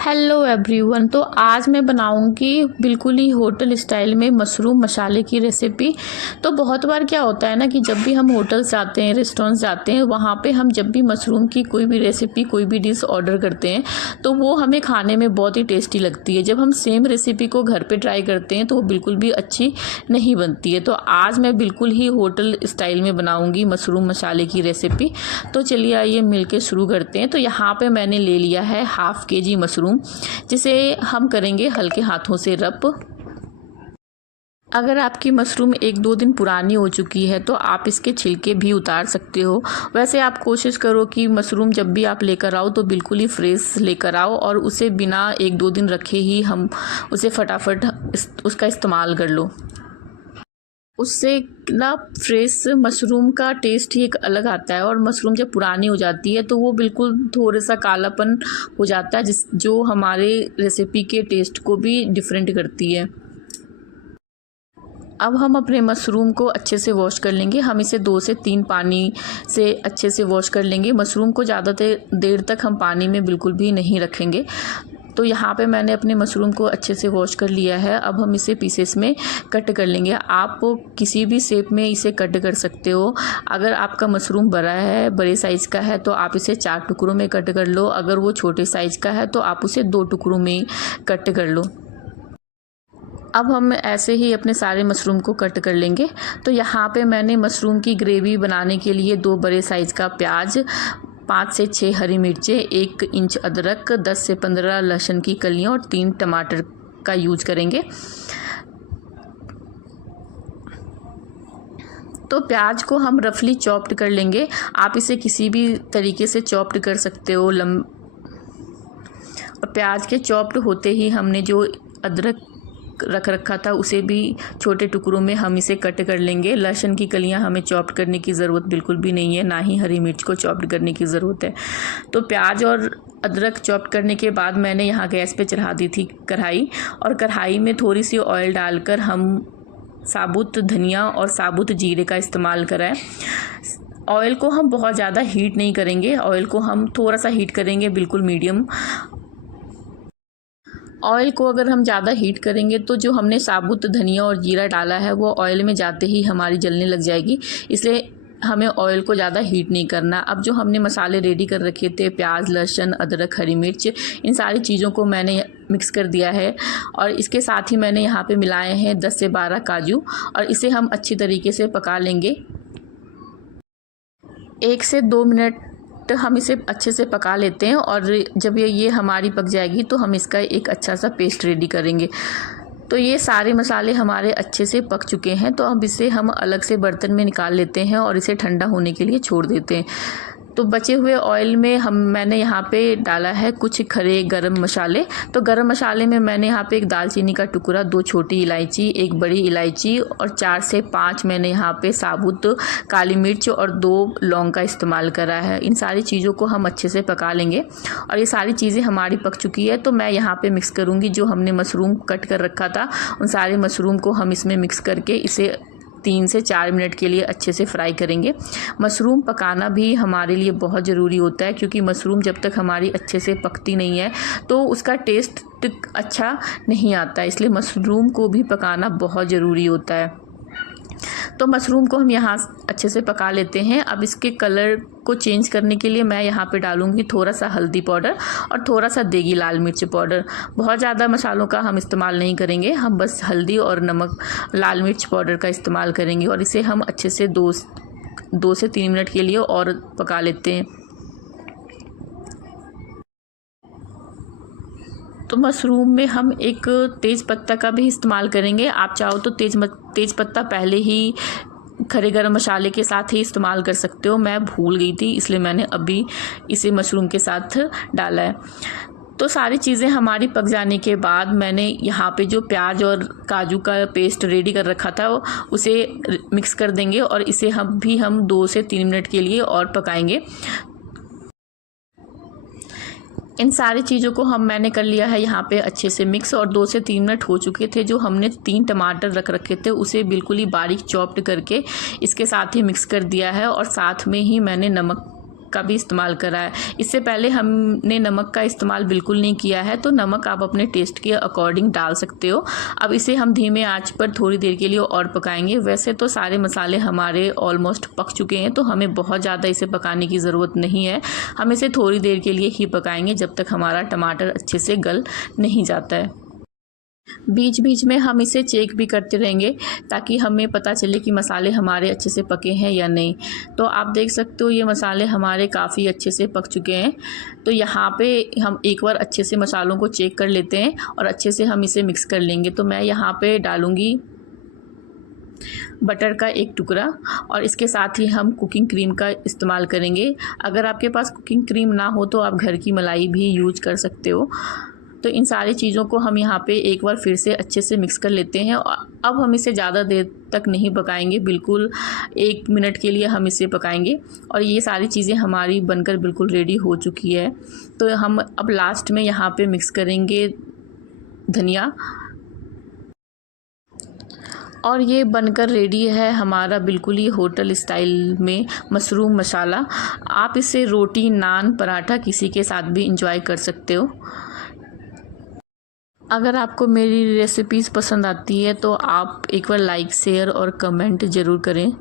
Hello everyone. तो आज मैं बनाऊंगी बिल्कुल ही होटल स्टाइल में मशरूम मसाले की रेसिपी। तो बहुत बार क्या होता है ना कि जब भी हम होटल्स जाते हैं, रेस्टोरेंट्स जाते हैं, वहाँ पे हम जब भी मशरूम की कोई भी रेसिपी, कोई भी डिश ऑर्डर करते हैं तो वो हमें खाने में बहुत ही टेस्टी लगती है। जब हम सेम रेसिपी को घर पे ट्राई करते हैं तो वो बिल्कुल भी अच्छी नहीं बनती है। तो आज मैं बिल्कुल ही होटल स्टाइल में बनाऊँगी मशरूम मसाले की रेसिपी। तो चलिए आइए मिलकर शुरू करते हैं। तो यहाँ पर मैंने ले लिया है हाफ़ केजी मशरूम, जिसे हम करेंगे हल्के हाथों से रब। अगर आपकी मशरूम 1-2 दिन पुरानी हो चुकी है तो आप इसके छिलके भी उतार सकते हो। वैसे आप कोशिश करो कि मशरूम जब भी आप लेकर आओ तो बिल्कुल ही फ्रेश लेकर आओ और उसे बिना 1-2 दिन रखे ही हम उसे फटाफट उसका इस्तेमाल कर लो। उससे ना फ्रेश मशरूम का टेस्ट ही एक अलग आता है। और मशरूम जब पुरानी हो जाती है तो वो बिल्कुल थोड़ा सा कालापन हो जाता है, जो हमारे रेसिपी के टेस्ट को भी डिफरेंट करती है। अब हम अपने मशरूम को अच्छे से वॉश कर लेंगे। हम इसे 2 से 3 पानी से अच्छे से वॉश कर लेंगे। मशरूम को ज़्यादा देर तक हम पानी में बिल्कुल भी नहीं रखेंगे। तो यहाँ पे मैंने अपने मशरूम को अच्छे से वॉश कर लिया है। अब हम इसे पीसेस में कट कर लेंगे। आप किसी भी शेप में इसे कट कर सकते हो। अगर आपका मशरूम बड़ा है, बड़े साइज़ का है, तो आप इसे 4 टुकड़ों में कट कर लो। अगर वो छोटे साइज़ का है तो आप उसे 2 टुकड़ों में कट कर लो। अब हम ऐसे ही अपने सारे मशरूम को कट कर लेंगे। तो यहाँ पे मैंने मशरूम की ग्रेवी बनाने के लिए 2 बड़े साइज़ का प्याज, 5 से 6 हरी मिर्चें, 1 इंच अदरक, 10 से 15 लहसुन की कलियाँ और 3 टमाटर का यूज करेंगे। तो प्याज को हम रफली चॉप्ड कर लेंगे। आप इसे किसी भी तरीके से चॉप्ड कर सकते हो। और प्याज के चॉप्ड होते ही हमने जो अदरक रख रखा था उसे भी छोटे टुकड़ों में हम इसे कट कर लेंगे। लहसुन की कलियां हमें चॉप्ड करने की ज़रूरत बिल्कुल भी नहीं है, ना ही हरी मिर्च को चॉप्ड करने की ज़रूरत है। तो प्याज और अदरक चॉप्ड करने के बाद मैंने यहाँ गैस पे चढ़ा दी थी कढ़ाई, और कढ़ाई में थोड़ी सी ऑयल डालकर हम साबुत धनिया और साबुत जीरे का इस्तेमाल करें। ऑयल को हम बहुत ज़्यादा हीट नहीं करेंगे, ऑयल को हम थोड़ा सा हीट करेंगे, बिल्कुल मीडियम। ऑयल को अगर हम ज़्यादा हीट करेंगे तो जो हमने साबुत धनिया और जीरा डाला है वो ऑयल में जाते ही हमारी जलने लग जाएगी, इसलिए हमें ऑयल को ज़्यादा हीट नहीं करना। अब जो हमने मसाले रेडी कर रखे थे, प्याज, लहसुन, अदरक, हरी मिर्च, इन सारी चीज़ों को मैंने मिक्स कर दिया है। और इसके साथ ही मैंने यहाँ पे मिलाए हैं 10 से 12 काजू, और इसे हम अच्छी तरीके से पका लेंगे। 1 से 2 मिनट हम इसे अच्छे से पका लेते हैं, और जब ये हमारी पक जाएगी तो हम इसका एक अच्छा सा पेस्ट रेडी करेंगे। तो ये सारे मसाले हमारे अच्छे से पक चुके हैं। तो अब इसे हम अलग से बर्तन में निकाल लेते हैं और इसे ठंडा होने के लिए छोड़ देते हैं। तो बचे हुए ऑयल में मैंने यहाँ पे डाला है कुछ खड़े गरम मसाले। तो गरम मसाले में मैंने यहाँ पे 1 दालचीनी का टुकड़ा, 2 छोटी इलायची, 1 बड़ी इलायची और 4 से 5 मैंने यहाँ पे साबुत काली मिर्च और 2 लौंग का इस्तेमाल करा है। इन सारी चीज़ों को हम अच्छे से पका लेंगे। और ये सारी चीज़ें हमारी पक चुकी है, तो मैं यहाँ पर मिक्स करूँगी जो हमने मशरूम कट कर रखा था। उन सारे मशरूम को हम इसमें मिक्स करके इसे 3 से 4 मिनट के लिए अच्छे से फ्राई करेंगे। मशरूम पकाना भी हमारे लिए बहुत ज़रूरी होता है, क्योंकि मशरूम जब तक हमारी अच्छे से पकती नहीं है तो उसका टेस्ट अच्छा नहीं आता है, इसलिए मशरूम को भी पकाना बहुत ज़रूरी होता है। तो मशरूम को हम यहाँ अच्छे से पका लेते हैं। अब इसके कलर को चेंज करने के लिए मैं यहाँ पे डालूँगी थोड़ा सा हल्दी पाउडर और थोड़ा सा देगी लाल मिर्च पाउडर। बहुत ज़्यादा मसालों का हम इस्तेमाल नहीं करेंगे, हम बस हल्दी और नमक, लाल मिर्च पाउडर का इस्तेमाल करेंगे। और इसे हम अच्छे से 2 से 3 मिनट के लिए और पका लेते हैं। तो मशरूम में हम एक तेज़ पत्ता का भी इस्तेमाल करेंगे। आप चाहो तो तेज़ पत्ता पहले ही खड़े गरम मसाले के साथ ही इस्तेमाल कर सकते हो। मैं भूल गई थी, इसलिए मैंने अभी इसे मशरूम के साथ डाला है। तो सारी चीज़ें हमारी पक जाने के बाद मैंने यहाँ पे जो प्याज और काजू का पेस्ट रेडी कर रखा था उसे मिक्स कर देंगे, और इसे हम 2 से 3 मिनट के लिए और पकाएंगे। इन सारी चीज़ों को मैंने कर लिया है यहाँ पे अच्छे से मिक्स, और 2 से 3 मिनट हो चुके थे। जो हमने 3 टमाटर रख रखे थे उसे बिल्कुल ही बारीक चॉप्ड करके इसके साथ ही मिक्स कर दिया है, और साथ में ही मैंने नमक का भी इस्तेमाल करा है। इससे पहले हमने नमक का इस्तेमाल बिल्कुल नहीं किया है, तो नमक आप अपने टेस्ट के अकॉर्डिंग डाल सकते हो। अब इसे हम धीमे आंच पर थोड़ी देर के लिए और पकाएंगे। वैसे तो सारे मसाले हमारे ऑलमोस्ट पक चुके हैं, तो हमें बहुत ज़्यादा इसे पकाने की ज़रूरत नहीं है। हम इसे थोड़ी देर के लिए ही पकाएंगे जब तक हमारा टमाटर अच्छे से गल नहीं जाता है। बीच बीच में हम इसे चेक भी करते रहेंगे ताकि हमें पता चले कि मसाले हमारे अच्छे से पके हैं या नहीं। तो आप देख सकते हो ये मसाले हमारे काफ़ी अच्छे से पक चुके हैं। तो यहाँ पे हम एक बार अच्छे से मसालों को चेक कर लेते हैं और अच्छे से हम इसे मिक्स कर लेंगे। तो मैं यहाँ पे डालूँगी बटर का एक टुकड़ा और इसके साथ ही हम कुकिंग क्रीम का इस्तेमाल करेंगे। अगर आपके पास कुकिंग क्रीम ना हो तो आप घर की मलाई भी यूज कर सकते हो। तो इन सारी चीज़ों को हम यहाँ पे एक बार फिर से अच्छे से मिक्स कर लेते हैं। अब हम इसे ज़्यादा देर तक नहीं पकाएंगे, बिल्कुल 1 मिनट के लिए हम इसे पकाएंगे। और ये सारी चीज़ें हमारी बनकर बिल्कुल रेडी हो चुकी है। तो हम अब लास्ट में यहाँ पे मिक्स करेंगे धनिया, और ये बनकर रेडी है हमारा बिल्कुल ही होटल स्टाइल में मशरूम मसाला। आप इसे रोटी, नान, पराठा किसी के साथ भी इंजॉय कर सकते हो। अगर आपको मेरी रेसिपीज़ पसंद आती है तो आप एक बार लाइक, शेयर और कमेंट ज़रूर करें।